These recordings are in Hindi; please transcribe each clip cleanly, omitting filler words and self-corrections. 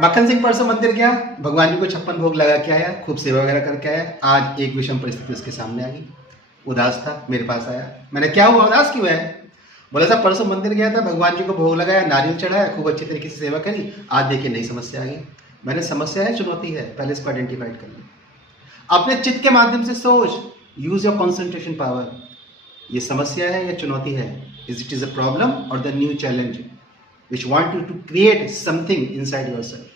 मक्खन सिंह परसों मंदिर गया, भगवान जी को 56 भोग लगा के आया, खूब सेवा वगैरह करके आया। आज एक विषम परिस्थिति उसके सामने आ गई। उदास था, मेरे पास आया। मैंने क्या हुआ, उदास क्यों है? बोला साहब परसों मंदिर गया था, भगवान जी को भोग लगाया, नारियल चढ़ाया, खूब अच्छी तरीके से सेवा करी, आज देखिए नई समस्या आ गई। मैंने समस्या है चुनौती है, पहले इसको आइडेंटिफाइड कर लो। अपने चित्त के माध्यम से सोच, यूज योर कॉन्सेंट्रेशन पावर। ये समस्या है या चुनौती है? इट इज अ प्रॉब्लम और the new challenge which want you to create something inside yourself,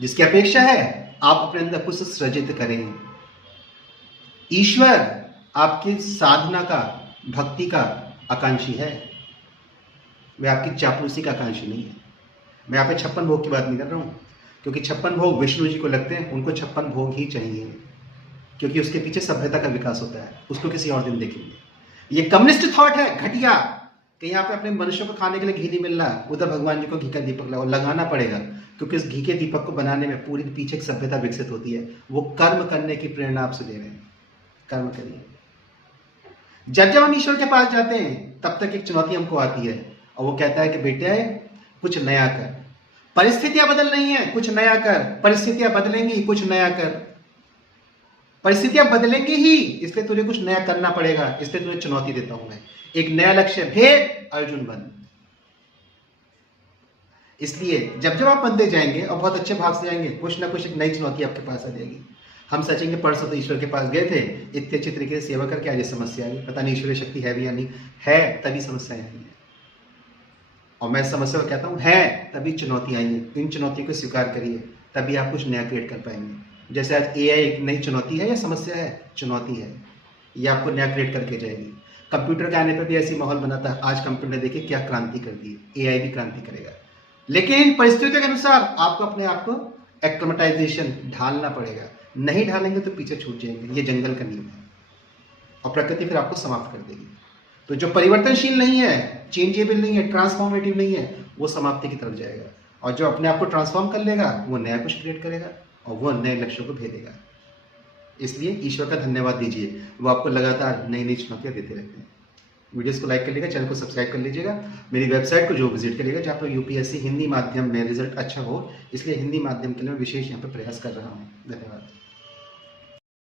जिसकी अपेक्षा है आप अपने अंदर कुछ सृजित करें। ईश्वर आपकी साधना का, भक्ति का आकांक्षी है, वह आपकी चापलूसी का आकांक्षी नहीं है। मैं यहाँ पे 56 भोग की बात नहीं कर रहा हूँ, क्योंकि 56 भोग विष्णु जी को लगते हैं, उनको 56 भोग ही चाहिए, क्योंकि उसके पीछे सभ्यता का विकास होता है। उसको किसी और दिन देखेंगे। ये कम्युनिस्ट थॉट है घटिया, कि यहाँ पे अपने मनुष्य को खाने के लिए घी नहीं मिल रहा, उधर भगवान जी को घी का दीपक लगाना पड़ेगा, क्योंकि इस घी के दीपक को बनाने में पूरी पीछे एक सभ्यता विकसित होती है। वो कर्म करने की प्रेरणा आपसे दे रहे हैं, कर्म करिए। जब जब हम ईश्वर के पास जाते हैं तब तक एक चुनौती हमको आती है, और वो कहता है कि बेटे कुछ नया कर, परिस्थितियां बदल रही हैं, कुछ नया कर, परिस्थितियां बदलेंगी, कुछ नया कर, परिस्थितियां बदलेंगी ही, इसलिए तुझे कुछ नया करना पड़ेगा, इसलिए तुझे चुनौती देता हूं मैं। एक नया लक्ष्य, भेद अर्जुन बन। इसलिए जब जब आप बनते जाएंगे और बहुत अच्छे भाव से जाएंगे, कुछ ना कुछ एक नई चुनौती आपके पास आ जाएगी। हम सचिन के परसों तो ईश्वर के पास गए थे, इतने अच्छे तरीके से सेवा करके आज समस्या आई। पता नहीं ईश्वरीय शक्ति है भी या नहीं है, तभी समस्याएं आई है। और मैं समस्या को कहता हूं है तभी चुनौती आई है। इन चुनौतियों को स्वीकार करिए, तभी आप कुछ नया क्रिएट कर पाएंगे। जैसे आज एआई एक नई चुनौती है या समस्या है? चुनौती है। ये आपको नया क्रिएट करके जाएगी। कंप्यूटर के आने पर भी ऐसी माहौल बना था, आज कंप्यूटर ने देखिए क्या क्रांति कर दी। एआई भी क्रांति करेगा, लेकिन इन परिस्थितियों के अनुसार आपको अपने आप को एक्लेमेटाइजेशन ढालना पड़ेगा। नहीं ढालेंगे तो पीछे छूट जाएंगे। ये जंगल का नियम है, और प्रकृति फिर आपको समाप्त कर देगी। तो जो परिवर्तनशील नहीं है, चेंजेबल नहीं है, ट्रांसफॉर्मेटिव नहीं है, वो समाप्ति की तरफ जाएगा। और जो अपने आप को ट्रांसफॉर्म कर लेगा, वो नया कुछ क्रिएट करेगा, और वो नए लक्ष्यों को भेदेगा। इसलिए ईश्वर का धन्यवाद दीजिए, वो आपको लगातार नई नई चुनौतियां देते रहते हैं। वीडियोस को लाइक कर लीजिएगा, चैनल को सब्सक्राइब कर लीजिएगा, मेरी वेबसाइट को जो विजिट करिएगा, जहाँ पर यूपीएससी हिंदी माध्यम में रिजल्ट अच्छा हो, इसलिए हिंदी माध्यम के लिए मैं विशेष यहाँ पर प्रयास कर रहा हूँ। धन्यवाद।